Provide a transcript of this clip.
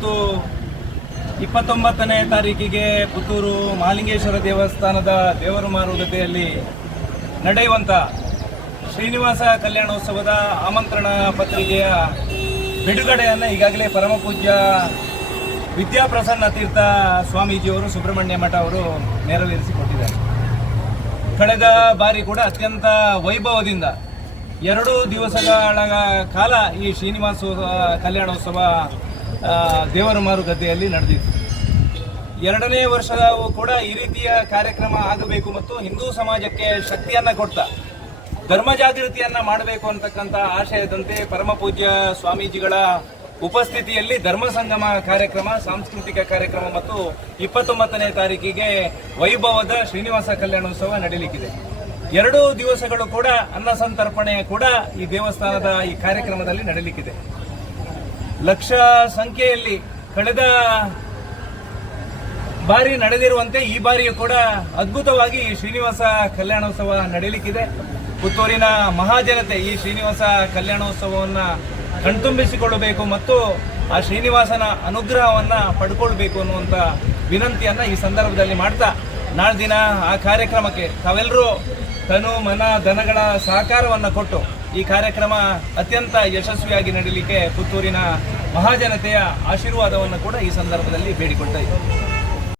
ಇವತ್ತು ಇಪ್ಪತ್ತೊಂಬತ್ತನೇ ತಾರೀಕಿಗೆ ಪುತ್ತೂರು ಮಾಲಿಂಗೇಶ್ವರ ದೇವಸ್ಥಾನದ ದೇವರ ಜೊತೆಯಲ್ಲಿ ನಡೆಯುವಂಥ ಶ್ರೀನಿವಾಸ ಕಲ್ಯಾಣೋತ್ಸವದ ಆಮಂತ್ರಣ ಪತ್ರಿಕೆಯ ಬಿಡುಗಡೆಯನ್ನು ಈಗಾಗಲೇ ಪರಮಪೂಜ್ಯ ವಿದ್ಯಾಪ್ರಸನ್ನ ತೀರ್ಥ ಸ್ವಾಮೀಜಿಯವರು, ಸುಬ್ರಹ್ಮಣ್ಯ ಮಠ ಅವರು ನೆರವೇರಿಸಿಕೊಟ್ಟಿದ್ದಾರೆ. ಕಳೆದ ಬಾರಿ ಕೂಡ ಅತ್ಯಂತ ವೈಭವದಿಂದ ಎರಡು ದಿವಸಗಳ ಕಾಲ ಈ ಶ್ರೀನಿವಾಸ ಕಲ್ಯಾಣೋತ್ಸವ ಆ, ದೇವರ ಮಾರುಗದ್ದೆಯಲ್ಲಿ ನಡೆದಿತ್ತು. ಎರಡನೇ ವರ್ಷದವು ಕೂಡ ಈ ರೀತಿಯ ಕಾರ್ಯಕ್ರಮ ಆಗಬೇಕು ಮತ್ತು ಹಿಂದೂ ಸಮಾಜಕ್ಕೆ ಶಕ್ತಿಯನ್ನ ಕೊಡ್ತಾ. ಧರ್ಮ ಜಾಗೃತಿಯನ್ನ ಮಾಡಬೇಕು ಅಂತಕ್ಕಂಥ ಆಶಯದಂತೆ ಪರಮ ಪೂಜ್ಯ ಸ್ವಾಮೀಜಿಗಳ ಉಪಸ್ಥಿತಿಯಲ್ಲಿ ಧರ್ಮ ಸಂಗಮ ಕಾರ್ಯಕ್ರಮ ಸಾಂಸ್ಕೃತಿಕ ಕಾರ್ಯಕ್ರಮ ಮತ್ತು ಇಪ್ಪತ್ತೊಂಬತ್ತನೇ ತಾರೀಕಿಗೆ ವೈಭವದ ಶ್ರೀನಿವಾಸ ಕಲ್ಯಾಣೋತ್ಸವ ನಡೀಲಿಕ್ಕಿದೆ. ಎರಡೂ ದಿವಸಗಳು ಕೂಡ ಅನ್ನ ಸಂತರ್ಪಣೆ ಕೂಡ ಈ ದೇವಸ್ಥಾನದ ಈ ಕಾರ್ಯಕ್ರಮದಲ್ಲಿ ನಡೀಲಿಕ್ಕಿದೆ. ಲಕ್ಷ ಸಂಖ್ಯೆಯಲ್ಲಿ ಕಳೆದ ಬಾರಿ ನಡೆದಿರುವಂತೆ ಈ ಬಾರಿಯೂ ಕೂಡ ಅದ್ಭುತವಾಗಿ ಶ್ರೀನಿವಾಸ ಕಲ್ಯಾಣೋತ್ಸವ ನಡೆಯಲಿಕ್ಕಿದೆ ಪುತ್ತೂರಿನ ಮಹಾಜನತೆ ಈ ಶ್ರೀನಿವಾಸ ಕಲ್ಯಾಣೋತ್ಸವವನ್ನು ಕಣ್ತುಂಬಿಸಿಕೊಳ್ಳಬೇಕು ಮತ್ತು ಆ ಶ್ರೀನಿವಾಸನ ಅನುಗ್ರಹವನ್ನು ಪಡ್ಕೊಳ್ಬೇಕು ಅನ್ನುವಂಥ ವಿನಂತಿಯನ್ನು ಈ ಸಂದರ್ಭದಲ್ಲಿ ಮಾಡ್ತಾ ನಾಳೆ ದಿನ ಆ ಕಾರ್ಯಕ್ರಮಕ್ಕೆ ತಾವೆಲ್ಲರೂ ತನು, ಮನ ಧನಗಳ ಸಹಕಾರವನ್ನು ಕೊಟ್ಟು ಈ ಕಾರ್ಯಕ್ರಮ ಅತ್ಯಂತ ಯಶಸ್ವಿಯಾಗಿ ನಡೀಲಿಕ್ಕೆ ಪುತ್ತೂರಿನ ಮಹಾಜನತೆಯ ಆಶೀರ್ವಾದವನ್ನು ಕೂಡ ಈ ಸಂದರ್ಭದಲ್ಲಿ ಬೇಡಿಕೊಳ್ತಾ